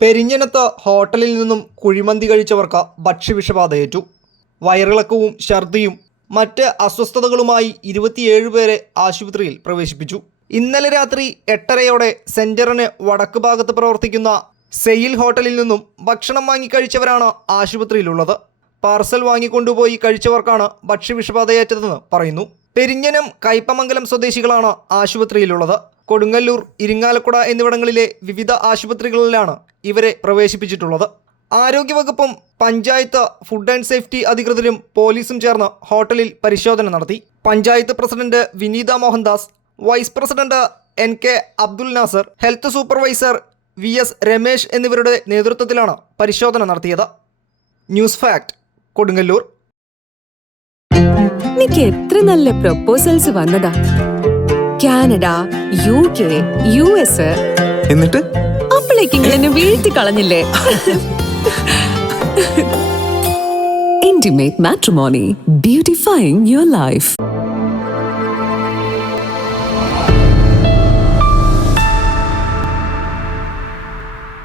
പെരിഞ്ഞനത്ത് ഹോട്ടലിൽ നിന്നും കുഴിമന്തി കഴിച്ചവർക്ക് ഭക്ഷ്യവിഷബാധയേറ്റു. വയറിളക്കവും ഛർദിയും മറ്റ് അസ്വസ്ഥതകളുമായി 27 പേരെ ആശുപത്രിയിൽ പ്രവേശിപ്പിച്ചു. ഇന്നലെ രാത്രി 8:30 സെന്ററിന് വടക്ക് ഭാഗത്ത് പ്രവർത്തിക്കുന്ന സെയിൽ ഹോട്ടലിൽ നിന്നും ഭക്ഷണം വാങ്ങിക്കഴിച്ചവരാണ് ആശുപത്രിയിലുള്ളത്. പാർസൽ വാങ്ങിക്കൊണ്ടുപോയി കഴിച്ചവർക്കാണ് ഭക്ഷ്യവിഷബാധയേറ്റതെന്ന് പറയുന്നു. പെരിഞ്ഞനം കയ്പമംഗലം സ്വദേശികളാണ് ആശുപത്രിയിലുള്ളത്. കൊടുങ്ങല്ലൂർ, ഇരിങ്ങാലക്കുട എന്നിവിടങ്ങളിലെ വിവിധ ആശുപത്രികളിലാണ് ഇവരെ പ്രവേശിപ്പിച്ചിട്ടുള്ളത്. ആരോഗ്യവകുപ്പും പഞ്ചായത്ത് ഫുഡ് ആൻഡ് സേഫ്റ്റി അധികൃതരും പോലീസും ചേർന്ന് ഹോട്ടലിൽ പരിശോധന നടത്തി. Panchayat president Vineetha Mohandas, vice president NK Abdul Nasar, health supervisor VS Ramesh എന്നിവരുടെ നേതൃത്വത്തിലാണ് പരിശോധന നടത്തിയത്. News fact, Kodungallur. എനിക്ക് എത്ര നല്ല പ്രപ്പോസൽസ് വന്നതാ. Canada, UK, US. എന്നിട്ട് അപ്പോഴേക്കും എന്നെ വീഴ്ത്തി കളഞ്ഞില്ലേ? Intimate Matrimony, beautifying your life.